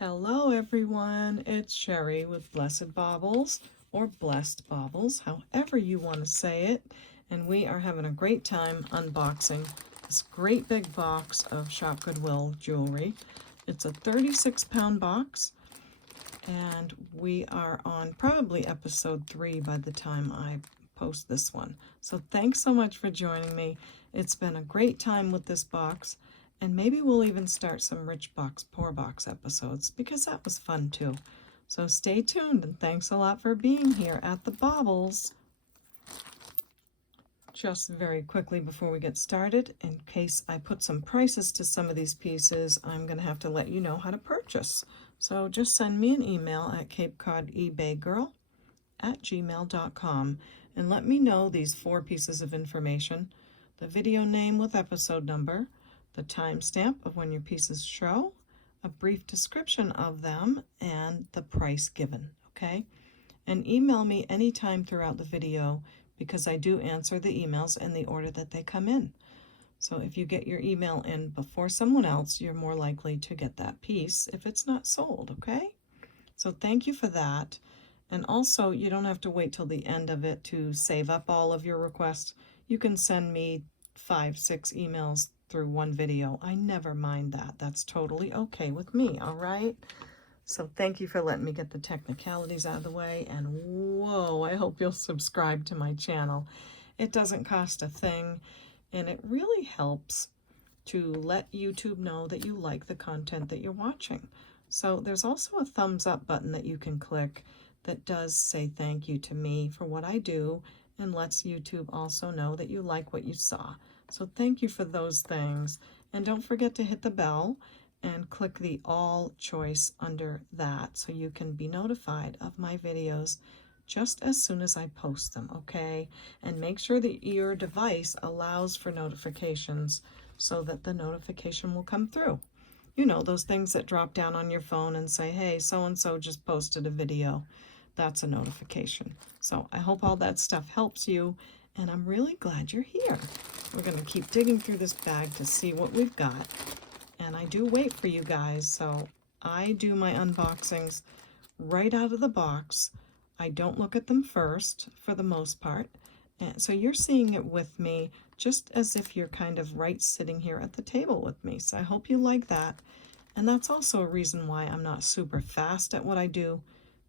Hello everyone, it's Sherry with Blessed Baubles, or Blessed Baubles, however you want to say it, and we are having a great time unboxing this great big box of ShopGoodWill jewelry. It's a 36-pound box, and we are on probably episode 3 by the time I post this one. So thanks so much for joining me. It's been a great time with this box. And maybe we'll even start some rich box, poor box episodes, because that was fun too. So stay tuned, and thanks a lot for being here at the Baubles. Just very quickly before we get started, in case I put some prices to some of these pieces, I'm going to have to let you know how to purchase. So just send me an email at capecodebaygirl@gmail.com and let me know these 4 pieces of information: the video name with episode number, the timestamp of when your pieces show, a brief description of them, and the price given, okay? And email me anytime throughout the video, because I do answer the emails in the order that they come in. So if you get your email in before someone else, you're more likely to get that piece if it's not sold, okay? So thank you for that. And also, you don't have to wait till the end of it to save up all of your requests. You can send me 5-6 emails through one video. I never mind that. That's totally okay with me, all right? So thank you for letting me get the technicalities out of the way. And whoa, I hope you'll subscribe to my channel. It doesn't cost a thing, and it really helps to let YouTube know that you like the content that you're watching. So there's also a thumbs up button that you can click that does say thank you to me for what I do, and lets YouTube also know that you like what you saw. So thank you for those things. And don't forget to hit the bell and click the all choice under that so you can be notified of my videos just as soon as I post them, okay? And make sure that your device allows for notifications so that the notification will come through. You know, those things that drop down on your phone and say, hey, so-and-so just posted a video. That's a notification. So I hope all that stuff helps you, and I'm really glad you're here. We're going to keep digging through this bag to see what we've got. And I do wait for you guys, so I do my unboxings right out of the box. I don't look at them first for the most part. And so you're seeing it with me, just as if you're kind of right sitting here at the table with me. So I hope you like that. And that's also a reason why I'm not super fast at what I do,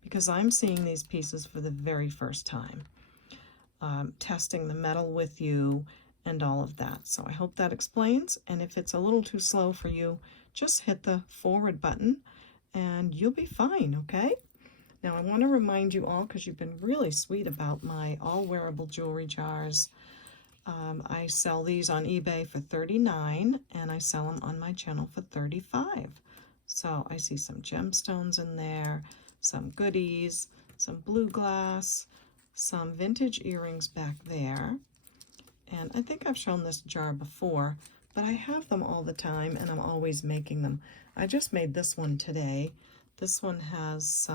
because I'm seeing these pieces for the very first time. Testing the metal with you and all of that. So I hope that explains. And if it's a little too slow for you, just hit the forward button and you'll be fine, okay? Now I want to remind you all, because you've been really sweet about my all wearable jewelry jars. I sell these on eBay for $39 and I sell them on my channel for $35. So I see some gemstones in there, some goodies, some blue glass, some vintage earrings back there. And I think I've shown this jar before, but I have them all the time and I'm always making them. I just made this one today. This one has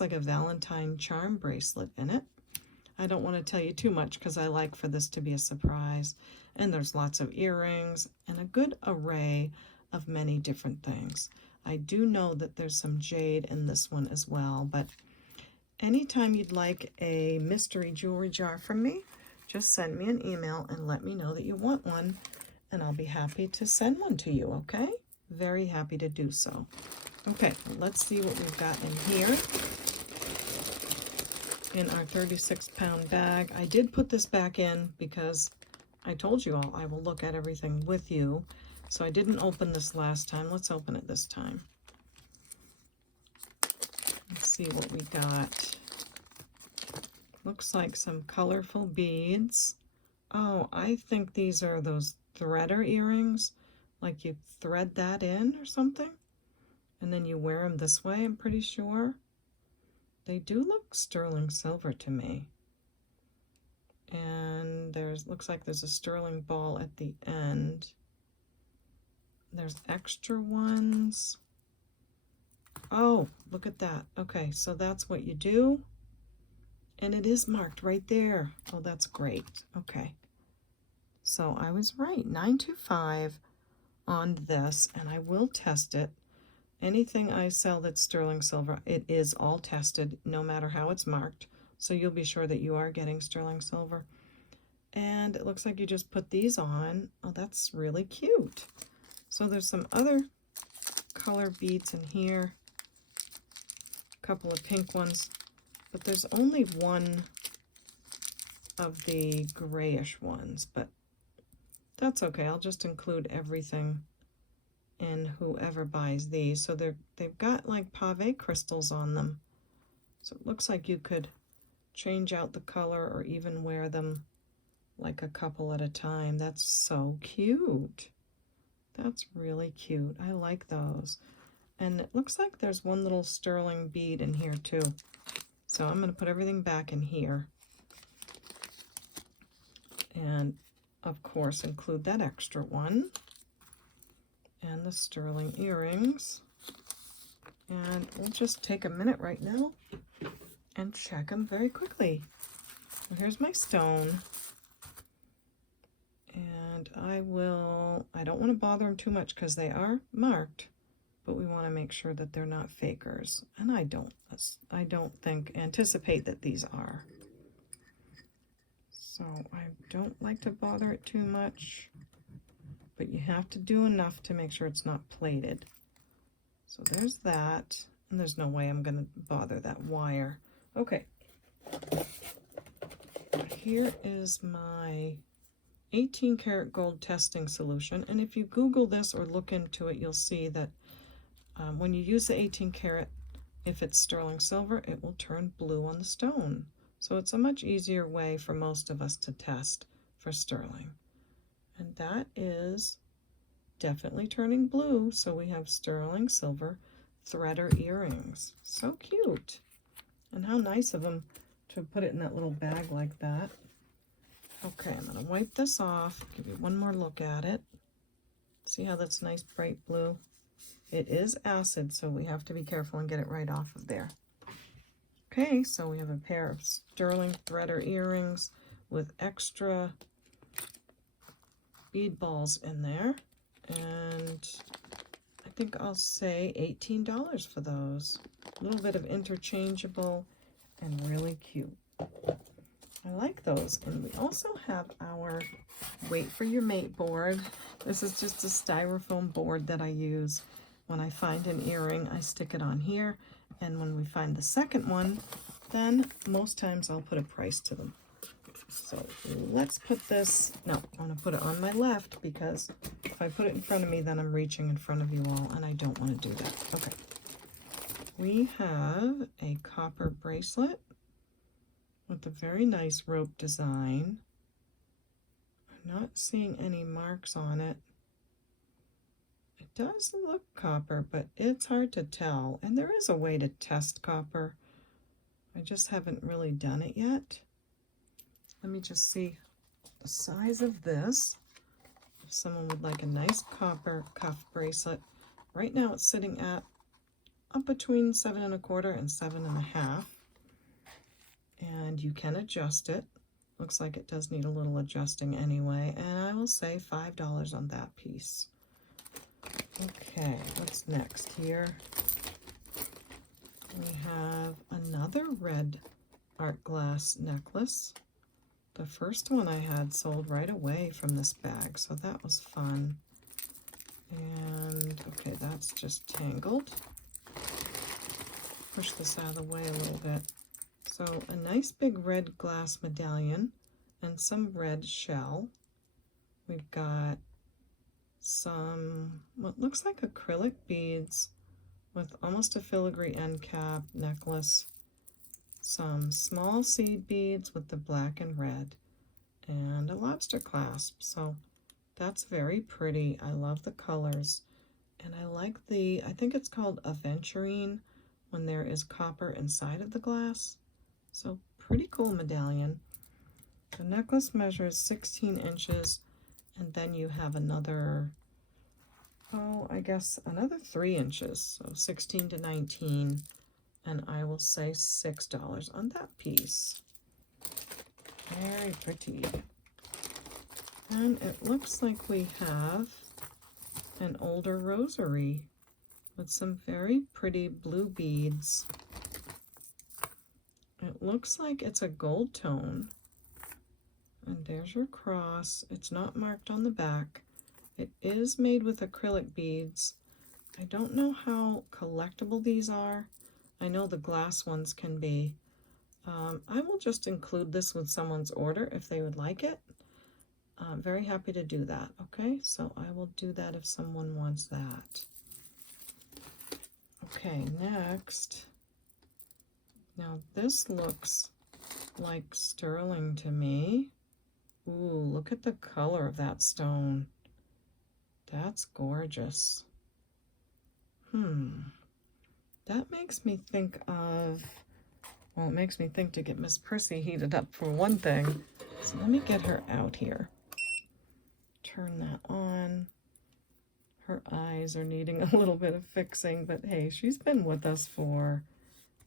like a Valentine charm bracelet in it. I don't want to tell you too much because I like for this to be a surprise. And there's lots of earrings and a good array of many different things. I do know that there's some jade in this one as well, but anytime you'd like a mystery jewelry jar from me, just send me an email and let me know that you want one, and I'll be happy to send one to you, okay? Very happy to do so. Okay, let's see what we've got in here in our 36-pound bag. I did put this back in because I told you all I will look at everything with you. So I didn't open this last time. Let's open it this time. Let's see what we got. Looks like some colorful beads. Oh, I think these are those threader earrings. Like you thread that in or something. And then you wear them this way, I'm pretty sure. They do look sterling silver to me. And looks like there's a sterling ball at the end. There's extra ones. Oh, look at that. Okay, so that's what you do. And it is marked right there. Oh, that's great. Okay. So I was right. 925 on this, and I will test it Anything I sell that's sterling silver, it is all tested, no matter how it's marked. So you'll be sure that you are getting sterling silver. And it looks like you just put these on. Oh, that's really cute. So there's some other color beads in here. A couple of pink ones. But there's only one of the grayish ones. But that's okay. I'll just include everything in whoever buys these. So they've got like pave crystals on them. So it looks like you could change out the color or even wear them like a couple at a time. That's so cute. That's really cute. I like those. And it looks like there's one little sterling bead in here too. So I'm going to put everything back in here. And of course include that extra one. And the sterling earrings. And we'll just take a minute right now and check them very quickly. So here's my stone. And I don't want to bother them too much because they are marked, but we want to make sure that they're not fakers. And I don't anticipate that these are. So I don't like to bother it too much, but you have to do enough to make sure it's not plated. So there's that, and there's no way I'm going to bother that wire. Okay, here is my 18 karat gold testing solution, and if you Google this or look into it, you'll see that when you use the 18 karat, if it's sterling silver, it will turn blue on the stone. So it's a much easier way for most of us to test for sterling. And that is definitely turning blue. So we have sterling silver threader earrings. So cute. And how nice of them to put it in that little bag like that. Okay, I'm going to wipe this off, give you one more look at it. See how that's nice bright blue? It is acid, so we have to be careful and get it right off of there. Okay, so we have a pair of sterling threader earrings with extra bead balls in there. And I think I'll say $18 for those. A little bit of interchangeable and really cute. I like those. And we also have our Wait for Your Mate board. This is just a styrofoam board that I use. When I find an earring, I stick it on here. And when we find the second one, then most times I'll put a price to them. So let's put this, no, I want to put it on my left because if I put it in front of me, then I'm reaching in front of you all, and I don't want to do that. Okay. We have a copper bracelet with a very nice rope design. I'm not seeing any marks on it. It does look copper, but it's hard to tell. And there is a way to test copper. I just haven't really done it yet. Let me just see the size of this. If someone would like a nice copper cuff bracelet. Right now it's sitting at up between 7 1/4 and 7 1/2. And you can adjust it. Looks like it does need a little adjusting anyway. And I will say $5 on that piece. Okay, what's next here? We have another red art glass necklace. The first one I had sold right away from this bag, so that was fun. And okay, that's just tangled. Push this out of the way a little bit. So a nice big red glass medallion and some red shell. We've got some what looks like acrylic beads with almost a filigree end cap necklace, some small seed beads with the black and red, and a lobster clasp. So that's very pretty. I love the colors, and I like I think it's called aventurine when there is copper inside of the glass. So pretty cool medallion. The necklace measures 16 inches, and then you have another, I guess another 3 inches, so 16 to 19, and I will say $6 on that piece. Very pretty. And it looks like we have an older rosary. with some very pretty blue beads. It looks like it's a gold tone. And there's your cross. It's not marked on the back. It is made with acrylic beads. I don't know how collectible these are. I know the glass ones can be. I will just include this with someone's order if they would like it. I'm very happy to do that. Okay, so I will do that if someone wants that. Okay, next. Now this looks like sterling to me. Ooh, look at the color of that stone. That's gorgeous. That makes me think of, well, it makes me think to get Miss Prissy heated up for one thing. So let me get her out here. Turn that on. Her eyes are needing a little bit of fixing, but hey, she's been with us for,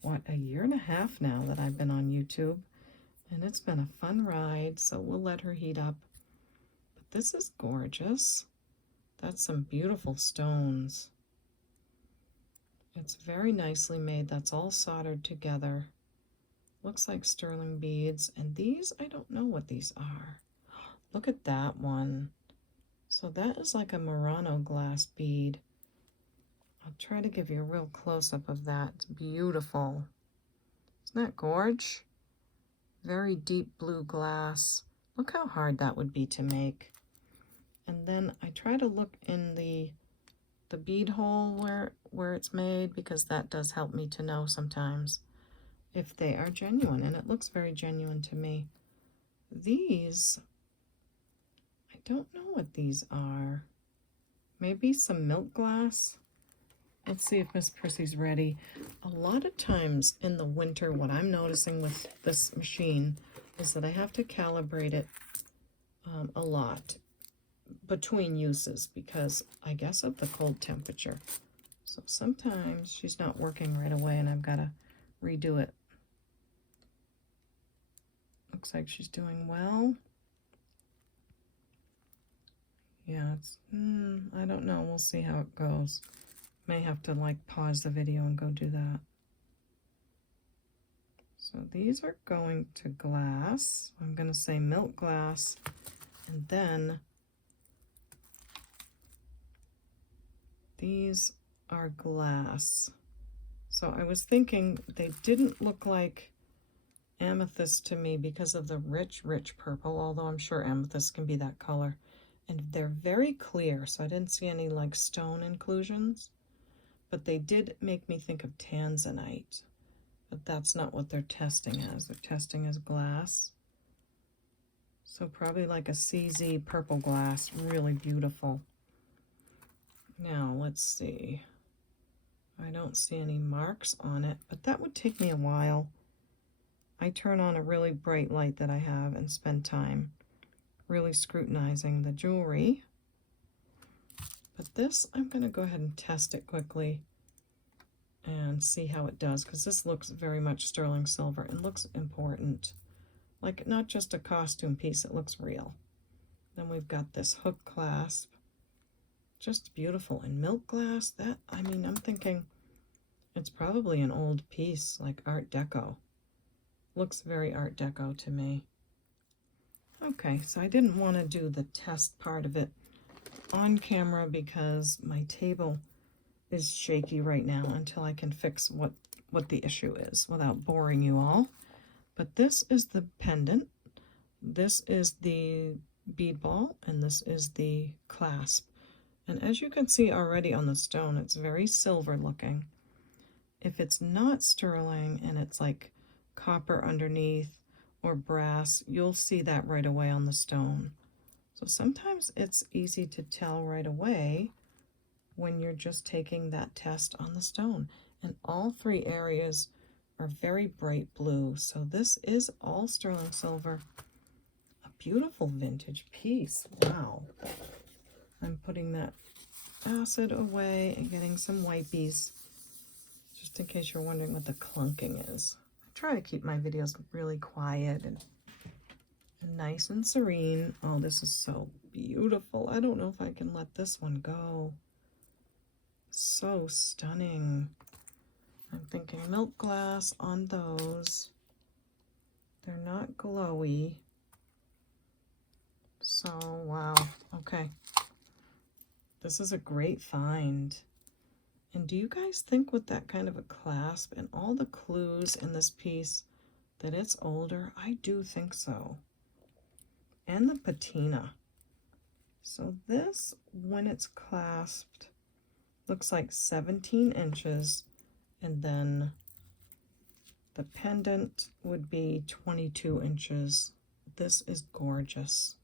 what, a year and a half now that I've been on YouTube. And it's been a fun ride, so we'll let her heat up. But this is gorgeous. That's some beautiful stones. It's very nicely made. That's all soldered together. Looks like sterling beads. And these, I don't know what these are. Look at that one. So that is like a Murano glass bead. I'll try to give you a real close-up of that. It's beautiful. Isn't that gorge? Very deep blue glass. Look how hard that would be to make. And then I try to look in the bead hole where it's made, because that does help me to know sometimes if they are genuine, and it looks very genuine to me. These, I don't know what these are. Maybe some milk glass. Let's see if Miss Prissy's ready. A lot of times in the winter, what I'm noticing with this machine is that I have to calibrate it a lot between uses, because I guess of the cold temperature. So sometimes she's not working right away and I've got to redo it. Looks like she's doing well. Yeah, it's, I don't know. We'll see how it goes. May have to like pause the video and go do that. So these are going to glass. I'm going to say milk glass, and then these are glass. So I was thinking they didn't look like amethyst to me because of the rich purple, although I'm sure amethyst can be that color. And they're very clear, so I didn't see any like stone inclusions. But they did make me think of tanzanite. But that's not what they're testing as. They're testing as glass. So probably like a CZ purple glass, really beautiful. Now, let's see. I don't see any marks on it, but that would take me a while. I turn on a really bright light that I have and spend time really scrutinizing the jewelry. But this, I'm going to go ahead and test it quickly and see how it does, because this looks very much sterling silver and looks important. Like not just a costume piece, it looks real. Then we've got this hook clasp. Just beautiful. And milk glass, that, I mean, I'm thinking it's probably an old piece, like Art Deco. Looks very Art Deco to me. Okay, so I didn't want to do the test part of it on camera because my table is shaky right now until I can fix what the issue is without boring you all. But this is the pendant, this is the bead ball, and this is the clasp. And as you can see already on the stone, it's very silver looking. If it's not sterling and it's like copper underneath or brass, you'll see that right away on the stone. So sometimes it's easy to tell right away when you're just taking that test on the stone. And all three areas are very bright blue. So this is all sterling silver. A beautiful vintage piece. Wow. I'm putting that acid away and getting some wipies, just in case you're wondering what the clunking is. I try to keep my videos really quiet and nice and serene. Oh, this is so beautiful. I don't know if I can let this one go. So stunning. I'm thinking milk glass on those. They're not glowy. So, wow. Okay. This is a great find. And do you guys think with that kind of a clasp and all the clues in this piece that it's older? I do think so. And the patina. So this, when it's clasped, looks like 17 inches, and then the pendant would be 22 inches. This is gorgeous.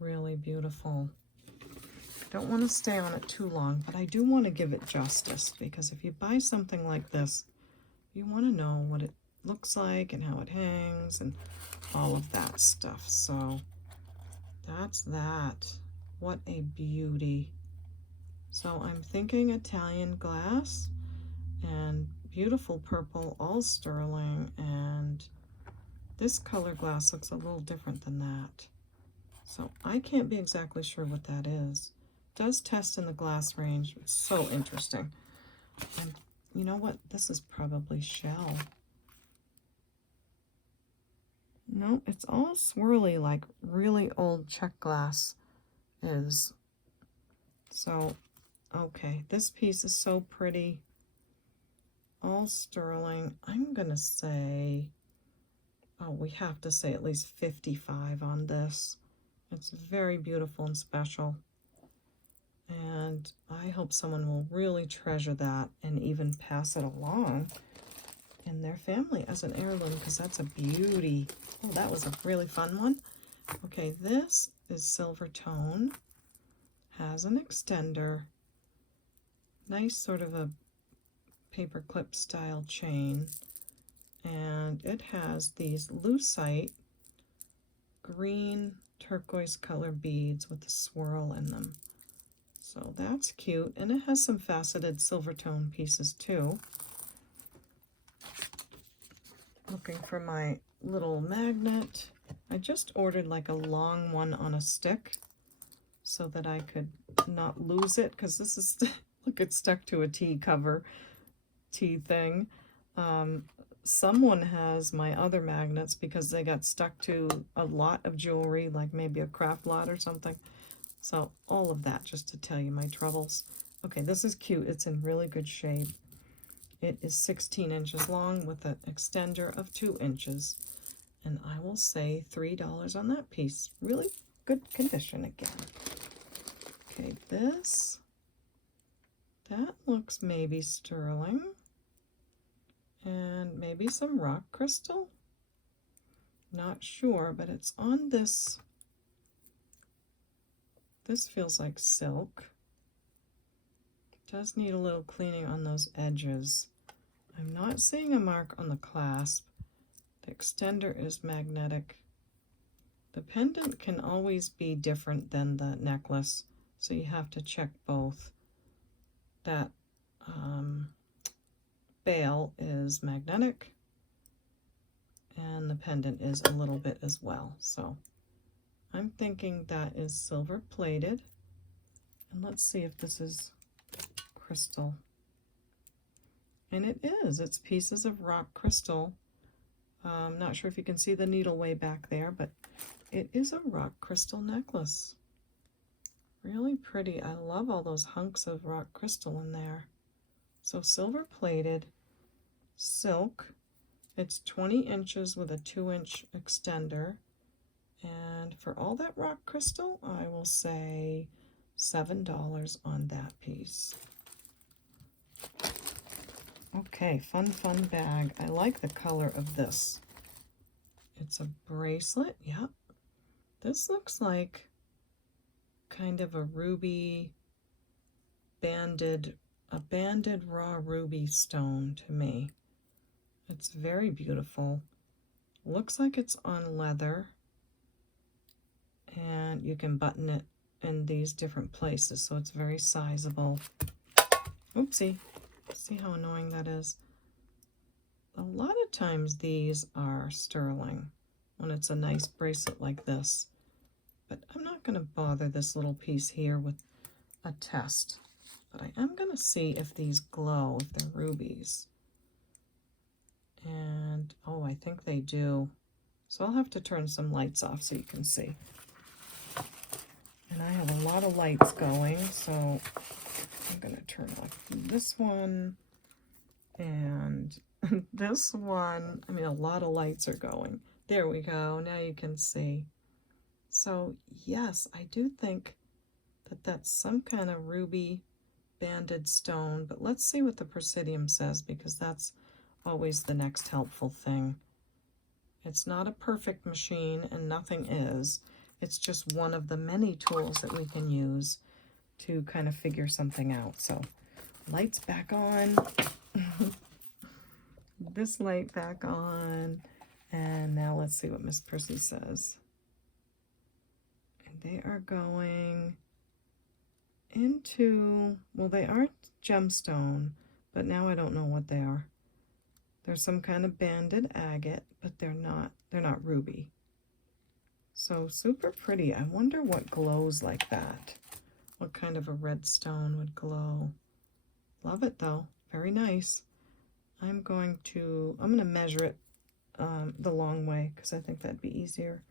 Really beautiful. Don't want to stay on it too long, but I do want to give it justice, because if you buy something like this, you want to know what it looks like and how it hangs and all of that stuff. So that's that. What a beauty. So I'm thinking Italian glass and beautiful purple, all sterling, and this color glass looks a little different than that. So I can't be exactly sure what that is. It does test in the glass range. It's so interesting. And you know what? This is probably shell. No, it's all swirly like really old Czech glass is. So, okay, this piece is so pretty. All sterling. I'm gonna say, oh, we have to say at least 55 on this. It's very beautiful and special. And I hope someone will really treasure that and even pass it along in their family as an heirloom, because that's a beauty. Oh, that was a really fun one. Okay, this is silver tone, has an extender, nice sort of a paper clip style chain, and it has these lucite green turquoise color beads with a swirl in them. So that's cute, and it has some faceted silver tone pieces too. Looking for my little magnet. I just ordered like a long one on a stick so that I could not lose it, because this is, look, it's stuck to a tea cover, tea thing. Someone has my other magnets because they got stuck to a lot of jewelry, like maybe a craft lot or something. So all of that just to tell you my troubles. Okay, this is cute. It's in really good shape. It is 16 inches long with an extender of 2 inches. And I will say $3 on that piece. Really good condition again. Okay, this, that looks maybe sterling. And maybe some rock crystal. Not sure, but it's on this. This feels like silk. Does need a little cleaning on those edges. I'm not seeing a mark on the clasp. The extender is magnetic. The pendant can always be different than the necklace, so you have to check both. That bail is magnetic, and the pendant is a little bit as well. So I'm thinking that is silver plated. And let's see if this is crystal. And it is. It's pieces of rock crystal. I'm not sure if you can see the needle way back there, but it is a rock crystal necklace. Really pretty. I love all those hunks of rock crystal in there. So silver plated, silk. It's 20 inches with a 2-inch extender. And for all that rock crystal, I will say $7 on that piece. Okay, fun bag. I like the color of this. It's a bracelet. Yep. This looks like kind of a ruby banded, a banded raw ruby stone to me. It's very beautiful. Looks like it's on leather. And you can button it in these different places, so it's very sizable. Oopsie. See how annoying that is? A lot of times these are sterling when it's a nice bracelet like this. But I'm not going to bother this little piece here with a test. but I am going to see if these glow, if they're rubies. And, oh, I think they do. So I'll have to turn some lights off so you can see. And I have a lot of lights going, so I'm going to turn off this one and this one. I mean, a lot of lights are going. There we go. Now you can see. So, yes, I do think that that's some kind of ruby banded stone, but let's see what the Presidium says, because that's always the next helpful thing. It's not a perfect machine, and nothing is. It's just one of the many tools that we can use to kind of figure something out. So, lights back on. This light back on. And now let's see what Miss Prissy says. And they are going into, well, they aren't gemstone, but now I don't know what they are. They're some kind of banded agate, but they're not ruby. So super pretty. I wonder what glows like that. What kind of a red stone would glow? Love it though. Very nice. I'm going to measure it the long way, because I think that'd be easier.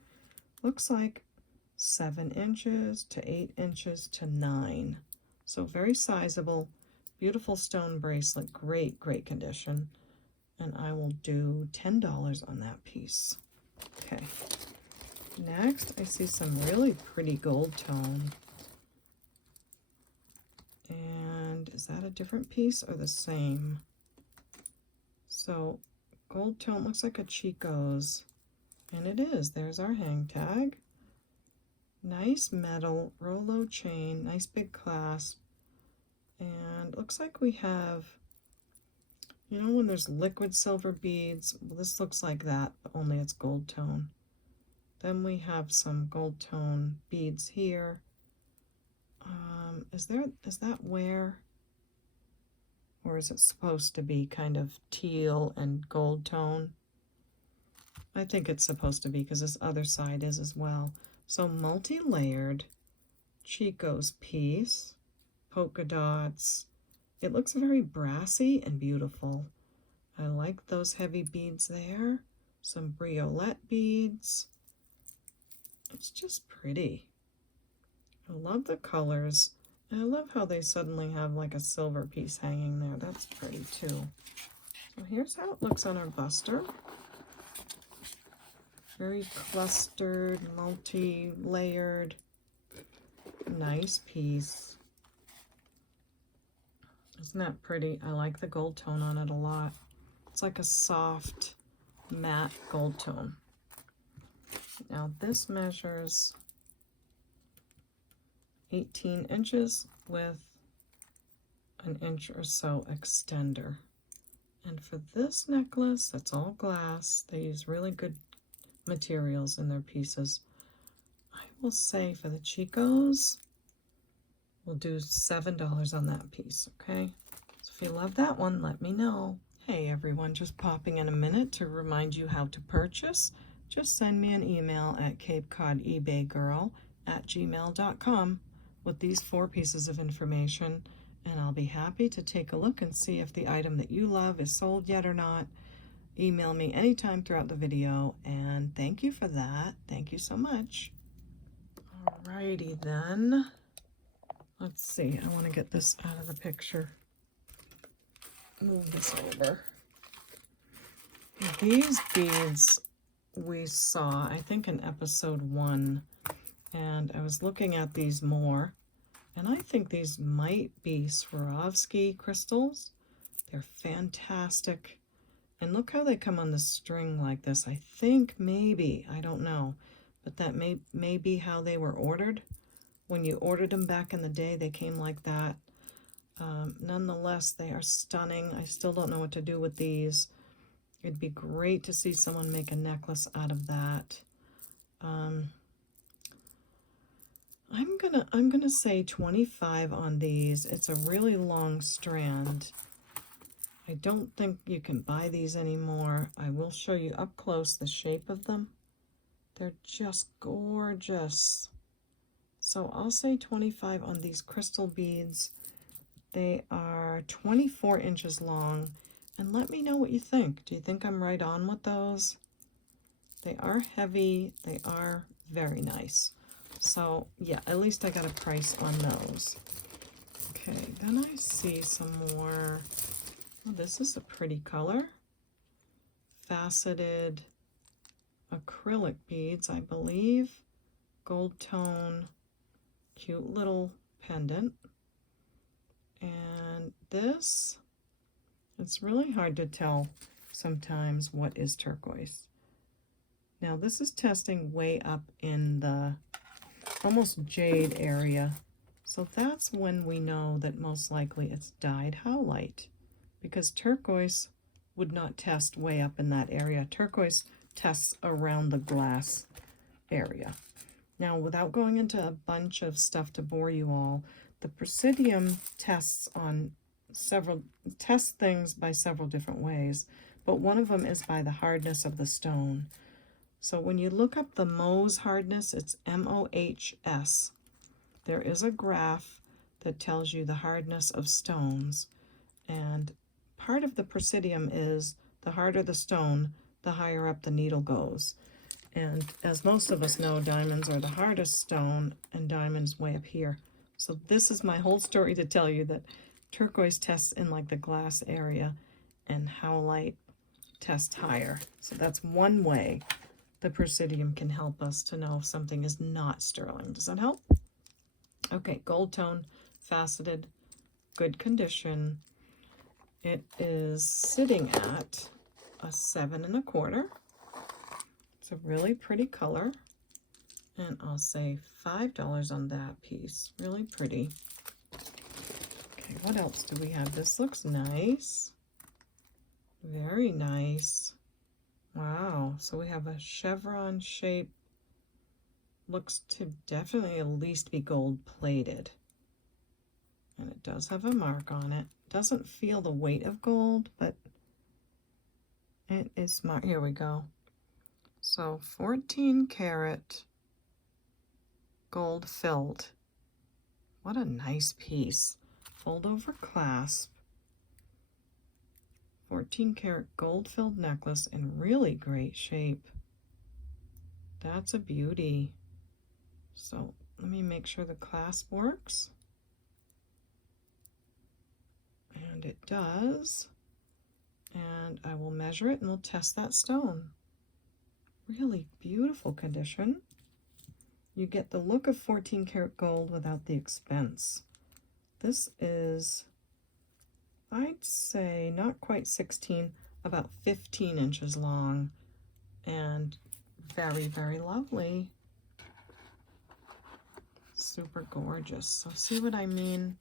Looks like 7 inches to 8 inches to 9. So very sizable. Beautiful stone bracelet. Great, great condition. And I will do $10 on that piece. Okay. Next, I see some really pretty gold tone. And is that a different piece or the same? So, gold tone looks like a Chico's. And it is. There's our hang tag. Nice metal Rolo chain. Nice big clasp. And looks like we have, you know, when there's liquid silver beads, well, this looks like that, but only it's gold tone. Then we have some gold tone beads here. Is that where? Or is it supposed to be kind of teal and gold tone? I think it's supposed to be, because this other side is as well. So multi-layered Chico's piece, polka dots. It looks very brassy and beautiful. I like those heavy beads there. Some briolette beads. It's just pretty. I love the colors. And I love how they suddenly have like a silver piece hanging there. That's pretty too. So here's how it looks on our buster. Very clustered, multi-layered, nice piece. Isn't that pretty? I like the gold tone on it a lot. It's like a soft, matte gold tone. Now this measures 18 inches with an inch or so extender. And for this necklace, that's all glass. They use really good materials in their pieces. I will say for the Chicos, we'll do $7 on that piece, okay? So if you love that one, let me know. Hey everyone, just popping in a minute to remind you how to purchase. Just send me an email at capecodibebaygirl@gmail.com with these 4 pieces of information, and I'll be happy to take a look and see if the item that you love is sold yet or not. Email me anytime throughout the video, and thank you for that. Thank you so much. Alrighty then. Let's see, I want to get this out of the picture. Move this over. These beads we saw, I think, in episode 1, and I was looking at these more, and I think these might be Swarovski crystals. They're fantastic. And look how they come on the string like this. I think maybe, I don't know, but that may be how they were ordered. When you ordered them back in the day, they came like that. Nonetheless, they are stunning. I still don't know what to do with these. It'd be great to see someone make a necklace out of that. I'm gonna say 25 on these. It's a really long strand. I don't think you can buy these anymore. I will show you up close the shape of them. They're just gorgeous. So I'll say 25 on these crystal beads. They are 24 inches long, and let me know what you think. Do you think I'm right on with those? They are heavy, they are very nice. So yeah, at least I got a price on those. Okay, then I see some more. Oh, this is a pretty color. Faceted acrylic beads, I believe. Gold tone, cute little pendant. And this, it's really hard to tell sometimes what is turquoise. Now this is testing way up in the almost jade area. So that's when we know that most likely it's dyed howlite, because turquoise would not test way up in that area. Turquoise tests around the glass area. Now, without going into a bunch of stuff to bore you all, the Presidium tests things by several different ways, but one of them is by the hardness of the stone. So when you look up the Mohs hardness, it's MOHS. There is a graph that tells you the hardness of stones, and part of the Presidium is the harder the stone, the higher up the needle goes. And as most of us know, diamonds are the hardest stone, and diamonds way up here. So this is my whole story to tell you that turquoise tests in like the glass area and howlite tests higher. So that's one way the Presidium can help us to know if something is not sterling. Does that help? Okay, gold tone, faceted, good condition. It is sitting at a 7 1/4. It's a really pretty color, and I'll say $5 on that piece. Really pretty. Okay, what else do we have? This looks nice. Very nice. Wow, so we have a chevron shape. Looks to definitely at least be gold plated. And it does have a mark on it. Doesn't feel the weight of gold, but it is smart. Here we go. So 14 karat gold filled. What a nice piece. Fold over clasp. 14 karat gold filled necklace in really great shape. That's a beauty. So let me make sure the clasp works. And it does. And I will measure it and we'll test that stone. Really beautiful condition. You get the look of 14 karat gold without the expense. This is, I'd say, not quite 16, about 15 inches long, and very, very lovely. Super gorgeous. So see what I mean?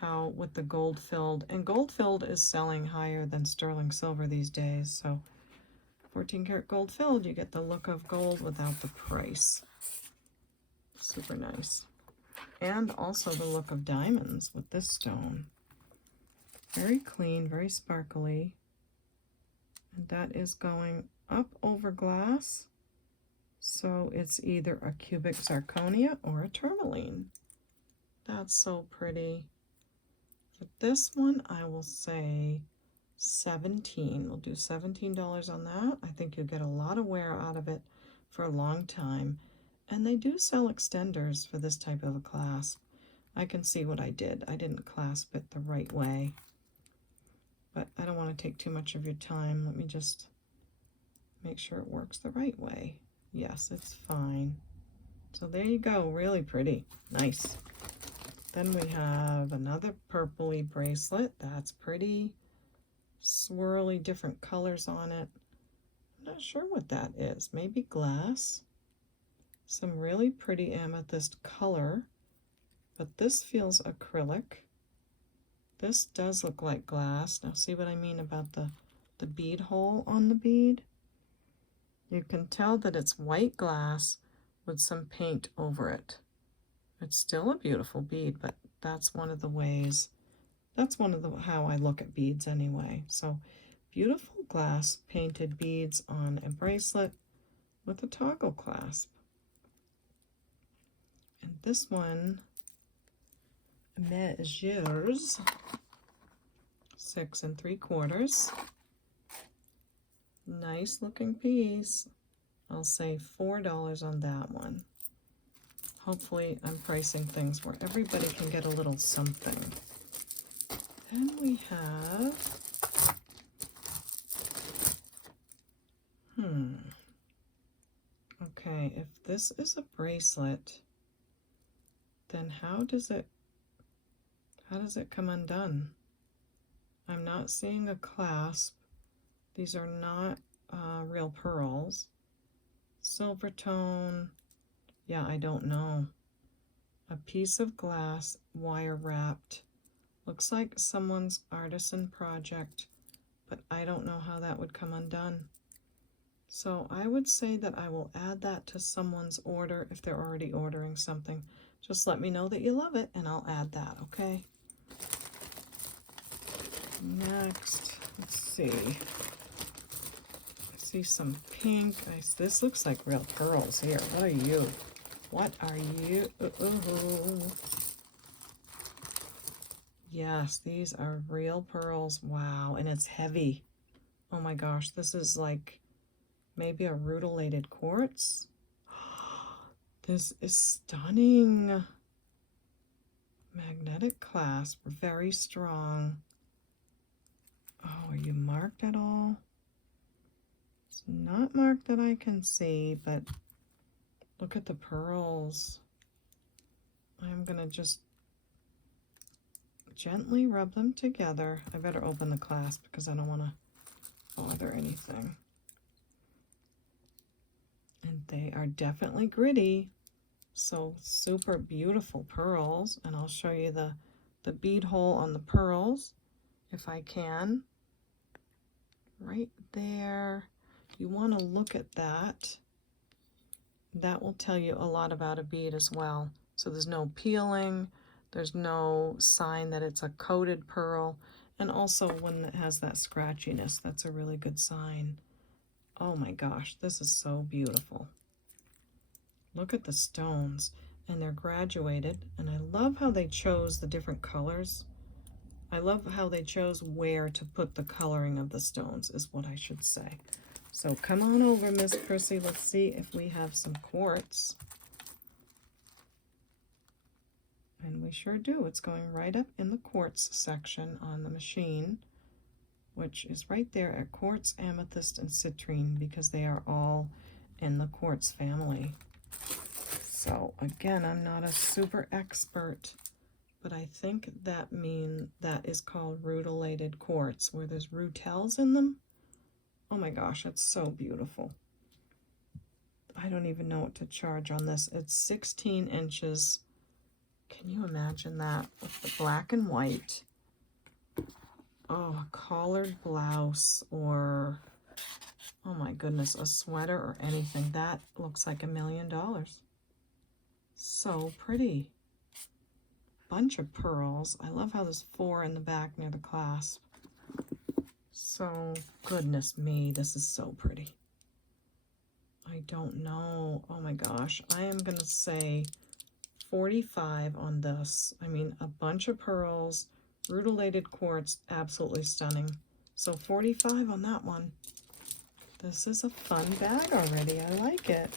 How with the gold filled, and gold filled is selling higher than sterling silver these days, so 14 karat gold filled, you get the look of gold without the price. Super nice. And also the look of diamonds with this stone. Very clean, very sparkly. And that is going up over glass. So it's either a cubic zirconia or a tourmaline. That's so pretty. For this one, I will say 17. We'll do $17 on that. I think you'll get a lot of wear out of it for a long time. And they do sell extenders for this type of a clasp. I can see what I did. I didn't clasp it the right way. But I don't want to take too much of your time. Let me just make sure it works the right way. Yes, it's fine. So there you go. Really pretty. Nice. Then we have another purpley bracelet. That's pretty. Swirly, different colors on it. I'm not sure what that is. Maybe glass. Some really pretty amethyst color, but this feels acrylic. This does look like glass. Now see what I mean about the bead hole on the bead? You can tell that it's white glass with some paint over it. It's still a beautiful bead, but that's one of the ways, that's one of the how I look at beads anyway. So beautiful glass painted beads on a bracelet with a toggle clasp. And this one, measures 6 3/4. Nice looking piece. I'll say $4 on that one. Hopefully I'm pricing things where everybody can get a little something. Then we have, okay, if this is a bracelet, then how does it come undone? I'm not seeing a clasp. These are not real pearls. Silver tone, yeah, I don't know. A piece of glass, wire wrapped. Looks like someone's artisan project, but I don't know how that would come undone. So I would say that I will add that to someone's order if they're already ordering something. Just let me know that you love it and I'll add that, okay? Next, let's see. I see some pink. This looks like real pearls here. What are you? What are you? Yes, these are real pearls. Wow, and it's heavy. Oh my gosh, this is like maybe a rutilated quartz. This is stunning. Magnetic clasp, very strong. Oh, are you marked at all? It's not marked that I can see, but look at the pearls. I'm gonna just gently rub them together. I better open the clasp because I don't want to bother anything. And they are definitely gritty. So super beautiful pearls. And I'll show you the bead hole on the pearls if I can. Right there. You want to look at that. That will tell you a lot about a bead as well. So there's no peeling. There's no sign that it's a coated pearl. And also when it has that scratchiness, that's a really good sign. Oh my gosh, this is so beautiful. Look at the stones, and they're graduated. And I love how they chose the different colors. I love how they chose where to put the coloring of the stones, is what I should say. So come on over, Miss Prissy. Let's see if we have some quartz. And we sure do. It's going right up in the quartz section on the machine, which is right there at quartz, amethyst, and citrine, because they are all in the quartz family. So again, I'm not a super expert, but I think that is called rutilated quartz, where there's rutils in them. Oh my gosh, it's so beautiful. I don't even know what to charge on this. It's 16 inches. Can you imagine that with the black and white? Oh, a collared blouse, or, oh my goodness, a sweater or anything. That looks like $1 million. So pretty. Bunch of pearls. I love how there's 4 in the back near the clasp. So, goodness me, this is so pretty. I don't know. Oh my gosh. I am going to say 45 on this. I mean, a bunch of pearls, rutilated quartz, absolutely stunning. So 45 on that one. This is a fun bag already. I like it.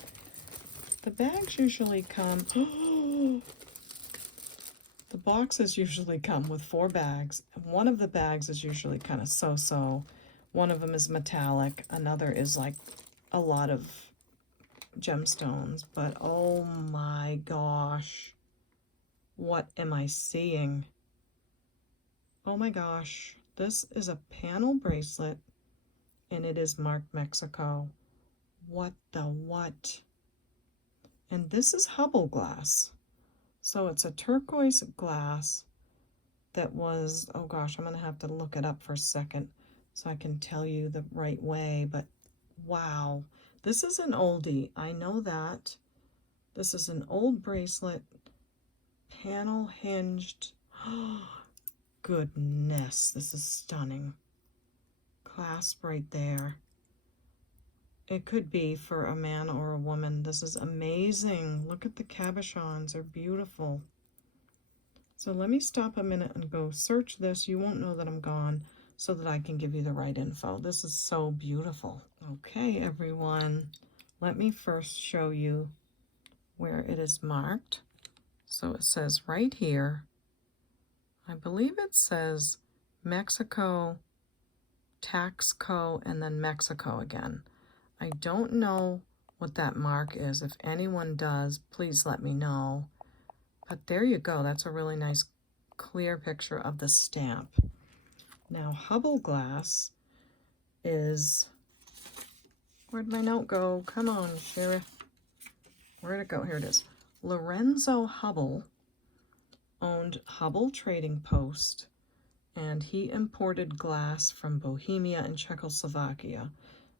The bags usually come... The boxes usually come with 4 bags. One of the bags is usually kind of so-so. One of them is metallic. Another is like a lot of gemstones. But oh my gosh. What am I seeing? Oh my gosh. This is a panel bracelet, and it is marked Mexico. What the what? And this is Hubbell glass. So it's a turquoise glass that was, oh gosh, I'm going to have to look it up for a second so I can tell you the right way, but wow. This is an oldie, I know that. This is an old bracelet, panel hinged. Goodness, this is stunning. Clasp right there. It could be for a man or a woman. This is amazing. Look at the cabochons, they're beautiful. So let me stop a minute and go search this. You won't know that I'm gone, so that I can give you the right info. This is so beautiful. Okay, everyone, let me first show you where it is marked. So it says right here, I believe it says Mexico, Taxco, and then Mexico again. I don't know what that mark is. If anyone does, please let me know. But there you go. That's a really nice clear picture of the stamp. Now, Hubbell glass is, where'd my note go? Come on, Sheriff. Where'd it go? Here it is. Lorenzo Hubbell owned Hubbell Trading Post, and he imported glass from Bohemia and Czechoslovakia.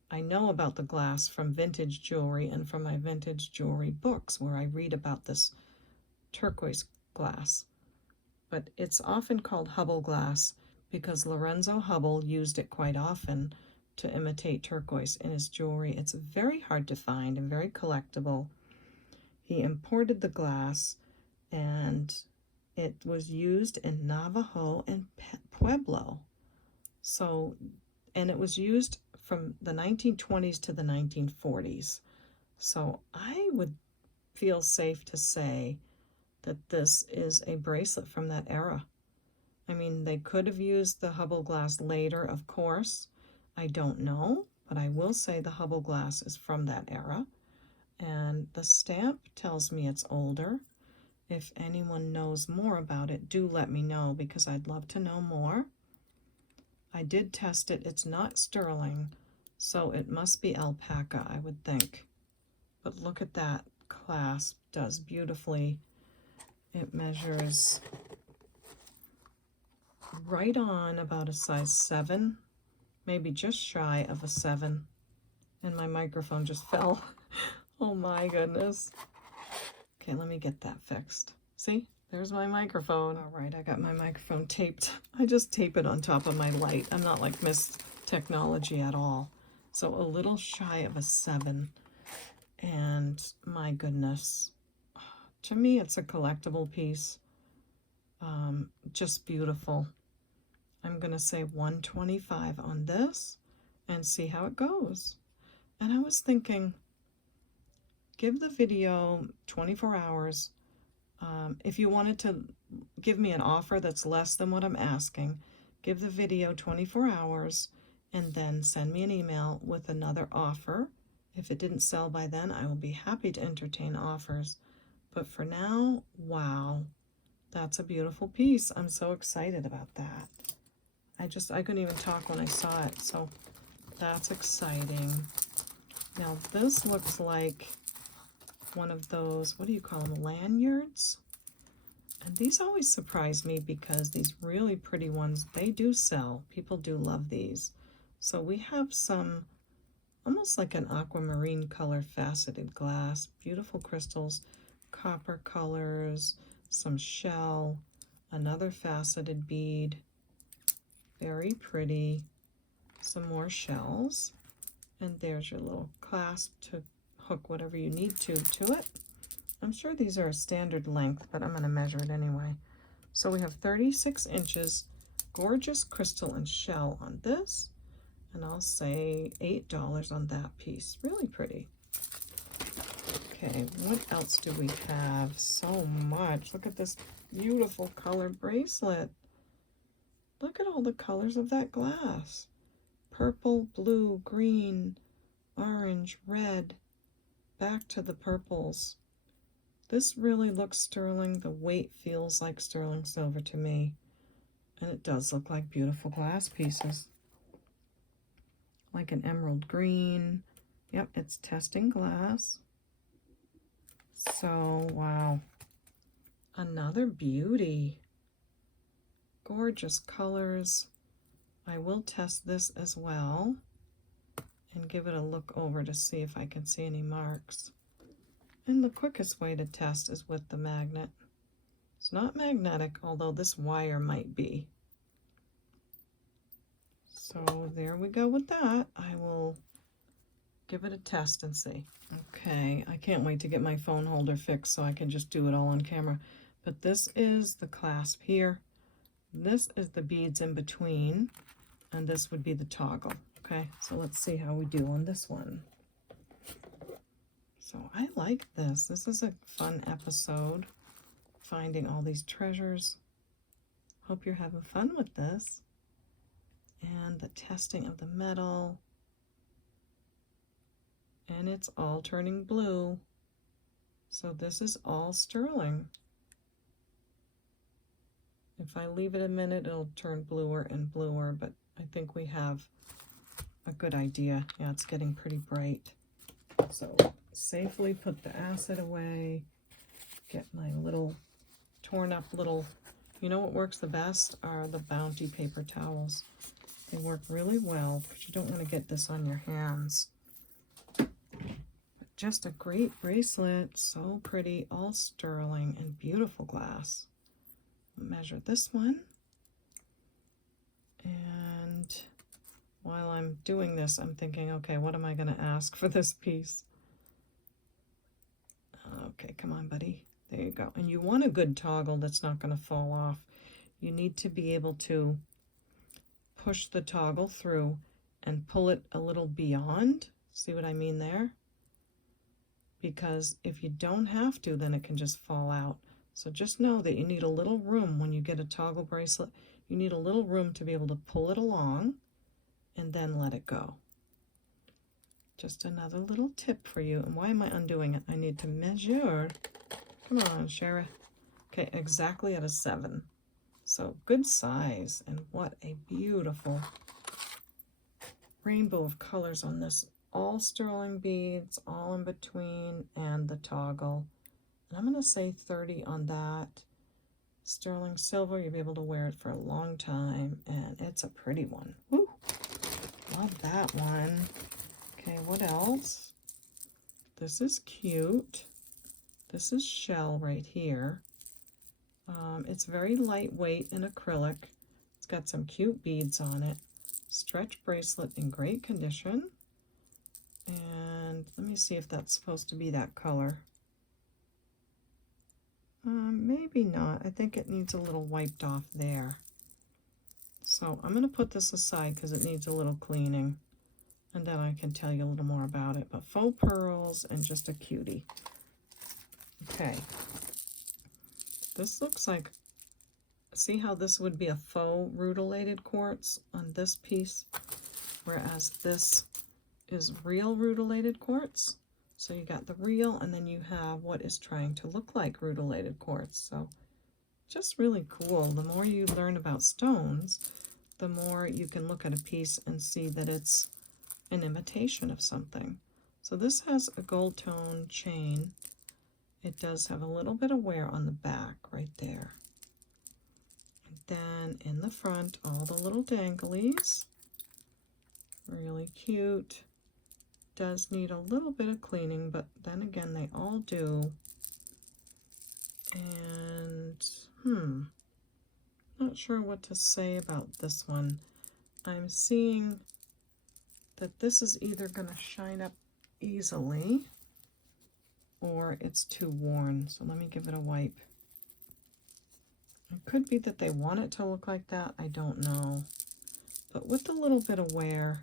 I know about the glass from vintage jewelry and from my vintage jewelry books where I read about this turquoise glass. But it's often called Hubbell glass because Lorenzo Hubbell used it quite often to imitate turquoise in his jewelry. It's very hard to find and very collectible. He imported the glass, and it was used in Navajo and Pueblo. So, and it was used from the 1920s to the 1940s. So I would feel safe to say that this is a bracelet from that era. I mean, they could have used the Hubbell glass later, of course. I don't know, but I will say the Hubbell glass is from that era. And the stamp tells me it's older. If anyone knows more about it, do let me know because I'd love to know more. I did test it. It's not sterling, so it must be alpaca, I would think. But look at that clasp, does beautifully. It measures right on about a size 7, maybe just shy of a 7. And my microphone just fell. Oh my goodness. Okay, let me get that fixed. See, there's my microphone. All right, I got my microphone taped. I just tape it on top of my light. I'm not like Miss Technology at all. So a little shy of a 7. And my goodness, to me, it's a collectible piece. Just beautiful. I'm going to say $125 on this and see how it goes. And I was thinking, give the video 24 hours. If you wanted to give me an offer that's less than what I'm asking, give the video 24 hours and then send me an email with another offer. If it didn't sell by then, I will be happy to entertain offers. But for now, wow, that's a beautiful piece. I'm so excited about that. I couldn't even talk when I saw it, so that's exciting. Now this looks like one of those, what do you call them, lanyards? And these always surprise me because these really pretty ones, they do sell. People do love these. So we have some, almost like an aquamarine color faceted glass, beautiful crystals, copper colors, some shell, another faceted bead, very pretty, some more shells, and there's your little clasp to hook whatever you need to it. I'm sure these are a standard length, but I'm going to measure it anyway. So we have 36 inches, gorgeous crystal and shell on this, and I'll say $8 on that piece. Really pretty. Okay, what else do we have? So much. Look at this beautiful colored bracelet. Look at all the colors of that glass. Purple, blue, green, orange, red, back to the purples. This really looks sterling. The weight feels like sterling silver to me. And it does look like beautiful glass pieces. Like an emerald green. Yep, it's testing glass. So, wow. Another beauty. Gorgeous colors. I will test this as well and give it a look over to see if I can see any marks. And the quickest way to test is with the magnet. It's not magnetic, although this wire might be. So there we go with that. I will give it a test and see. Okay, I can't wait to get my phone holder fixed so I can just do it all on camera. But this is the clasp here. This is the beads in between, and this would be the toggle. Okay, so let's see how we do on this one. So I like this. This is a fun episode, finding all these treasures. Hope you're having fun with this. And the testing of the metal. And it's all turning blue. So this is all sterling. If I leave it a minute, it'll turn bluer and bluer, but I think we have a good idea. Yeah, it's getting pretty bright. So safely put the acid away. Get my little torn up little, you know what works the best are the Bounty paper towels. They work really well because you don't want to get this on your hands. But just a great bracelet, so pretty, all sterling and beautiful glass. Measure this one. And while I'm doing this, I'm thinking, okay, what am I going to ask for this piece? Okay, come on, buddy. There you go. And you want a good toggle that's not going to fall off. You need to be able to push the toggle through and pull it a little beyond. See what I mean there? Because if you don't have to, then it can just fall out. So just know that you need a little room when you get a toggle bracelet. You need a little room to be able to pull it along and then let it go. Just another little tip for you. And why am I undoing it? I need to measure. Come on, Shara. Okay, exactly at a 7. So good size. And what a beautiful rainbow of colors on this. All sterling beads, all in between, and the toggle. And I'm going to say 30 on that. Sterling silver, you'll be able to wear it for a long time, and it's a pretty one. Woo! Love that one. Okay, what else? This is cute. This is shell right here. It's very lightweight and acrylic. It's got some cute beads on it. Stretch bracelet in great condition. And let me see if that's supposed to be that color. Maybe not. I think it needs a little wiped off there. So I'm going to put this aside because it needs a little cleaning. And then I can tell you a little more about it. But faux pearls and just a cutie. Okay. This looks like, see how this would be a faux rutilated quartz on this piece? Whereas this is real rutilated quartz. So you got the real, and then you have what is trying to look like rutilated quartz. So just really cool. The more you learn about stones, the more you can look at a piece and see that it's an imitation of something. So this has a gold tone chain. It does have a little bit of wear on the back right there. And then in the front, all the little danglies. Really cute. Does need a little bit of cleaning, but then again, they all do. And, not sure what to say about this one. I'm seeing that this is either going to shine up easily or it's too worn. So let me give it a wipe. It could be that they want it to look like that. I don't know. But with a little bit of wear,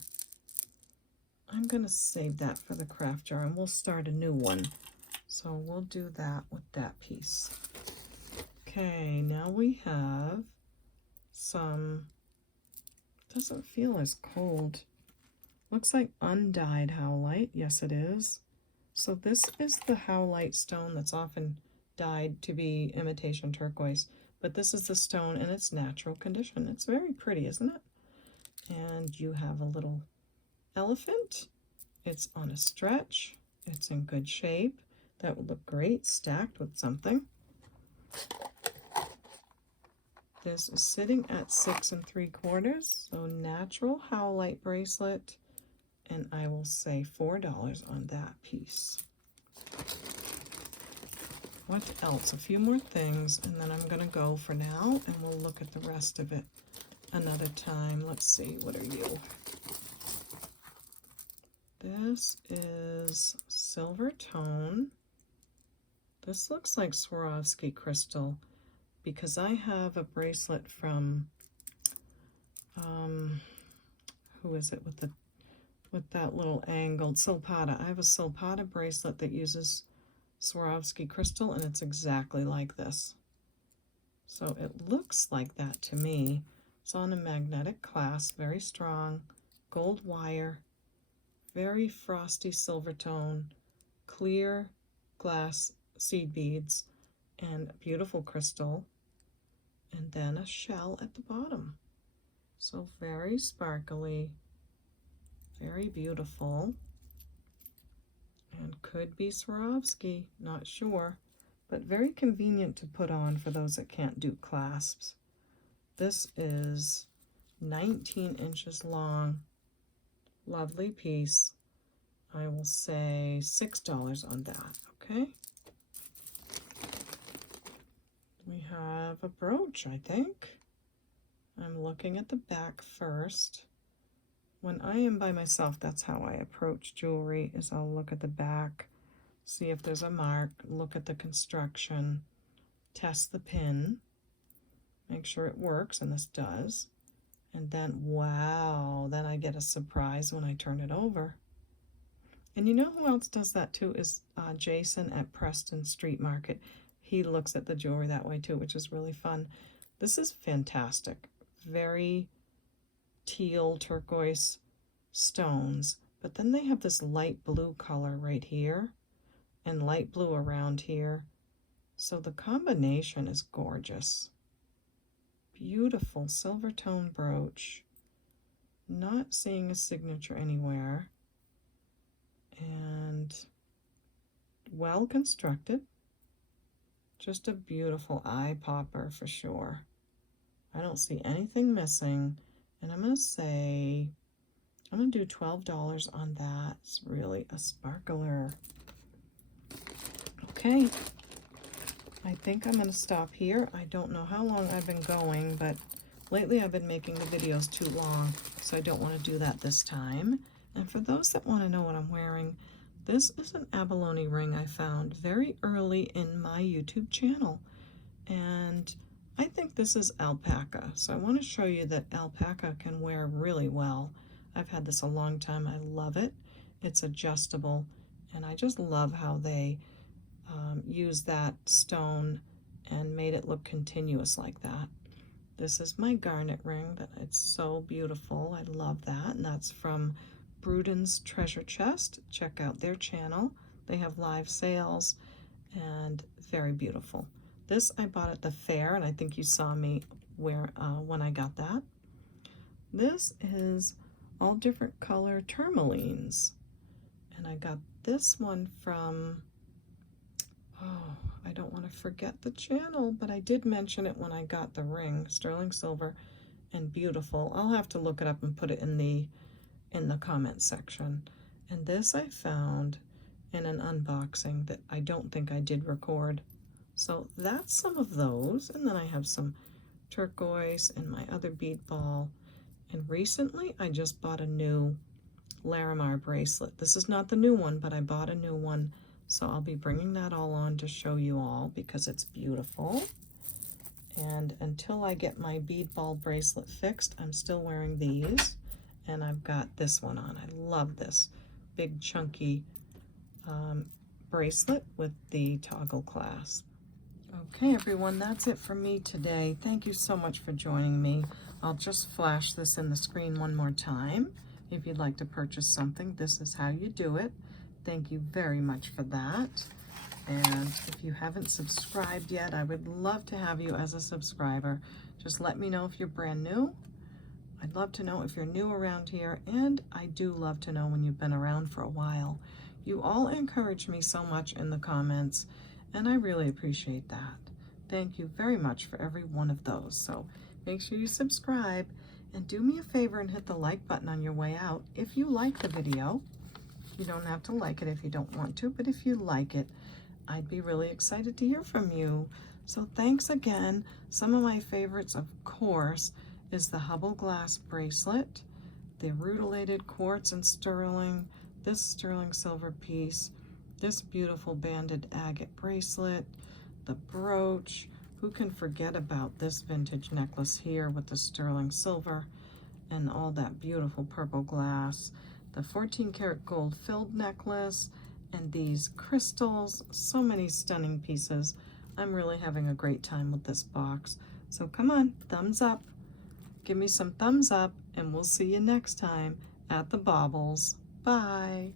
I'm going to save that for the craft jar, and we'll start a new one. So we'll do that with that piece. Okay, now we have some, doesn't feel as cold. Looks like undyed howlite. Yes, it is. So this is the howlite stone that's often dyed to be imitation turquoise. But this is the stone in its natural condition. It's very pretty, isn't it? And you have a little elephant. It's on a stretch. It's in good shape. That would look great stacked with something. This is sitting at 6 3/4, so natural howlite bracelet, and I will say $4 on that piece. What else? A few more things, and then I'm going to go for now, and we'll look at the rest of it another time. Let's see, what are you? This is silver tone. This looks like Swarovski crystal. because I have a bracelet from, who is it with that little angled Silpada. I have a Silpada bracelet that uses Swarovski crystal, and it's exactly like this. So it looks like that to me. It's on a magnetic clasp, very strong, gold wire, very frosty silver tone, clear glass seed beads, and beautiful crystal, and then a shell at the bottom. So very sparkly, very beautiful, and could be Swarovski, not sure, but very convenient to put on for those that can't do clasps. This is 19 inches long, lovely piece. I will say $6 on that, okay? We have a brooch, I think. I'm looking at the back first. When I am by myself, that's how I approach jewelry, is I'll look at the back, see if there's a mark, look at the construction, test the pin, make sure it works, and this does. And then, wow, then I get a surprise when I turn it over. And you know who else does that too is Jason at Preston Street Market. He looks at the jewelry that way too, which is really fun. This is fantastic. Very teal turquoise stones, but then they have this light blue color right here and light blue around here. So the combination is gorgeous. Beautiful silver tone brooch. Not seeing a signature anywhere. And well constructed. Just a beautiful eye popper for sure. I don't see anything missing, and I'm going to say, I'm going to do $12 on that. It's really a sparkler. Okay, I think I'm going to stop here. I don't know how long I've been going, but lately I've been making the videos too long, so I don't want to do that this time. And for those that want to know what I'm wearing, this is an abalone ring I found very early in my YouTube channel. And I think this is alpaca. So I want to show you that alpaca can wear really well. I've had this a long time. I love it. It's adjustable. And I just love how they use that stone and made it look continuous like that. This is my garnet ring. It's so beautiful. I love that. And that's from Bruden's Treasure Chest. Check out their channel. They have live sales and very beautiful. This I bought at the fair, and I think you saw me wear when I got that. This is all different color tourmalines, and I got this one from, oh, I don't want to forget the channel, but I did mention it when I got the ring. Sterling silver and beautiful. I'll have to look it up and put it in the comment section. And this I found in an unboxing that I don't think I did record. So that's some of those. And then I have some turquoise and my other bead ball. And recently I just bought a new Larimar bracelet. This is not the new one, but I bought a new one. So I'll be bringing that all on to show you all because it's beautiful. And until I get my bead ball bracelet fixed, I'm still wearing these. And I've got this one on. I love this big chunky bracelet with the toggle clasp. Okay, everyone, that's it for me today. Thank you so much for joining me. I'll just flash this in the screen one more time. If you'd like to purchase something, this is how you do it. Thank you very much for that. And if you haven't subscribed yet, I would love to have you as a subscriber. Just let me know if you're brand new. I'd love to know if you're new around here, and I do love to know when you've been around for a while. You all encourage me so much in the comments, and I really appreciate that. Thank you very much for every one of those. So make sure you subscribe, and do me a favor and hit the like button on your way out if you like the video. You don't have to like it if you don't want to, but if you like it, I'd be really excited to hear from you. So thanks again. Some of my favorites, of course, is the Hubbell glass bracelet, the Rutilated quartz and sterling, this sterling silver piece, this beautiful banded agate bracelet, the brooch, Who can forget about this vintage necklace here with the sterling silver and all that beautiful purple glass, the 14 karat gold filled necklace, and these crystals. So many stunning pieces. I'm really having a great time with this box. So come on, thumbs up. Give me some thumbs up, and we'll see you next time at the Baubles. Bye.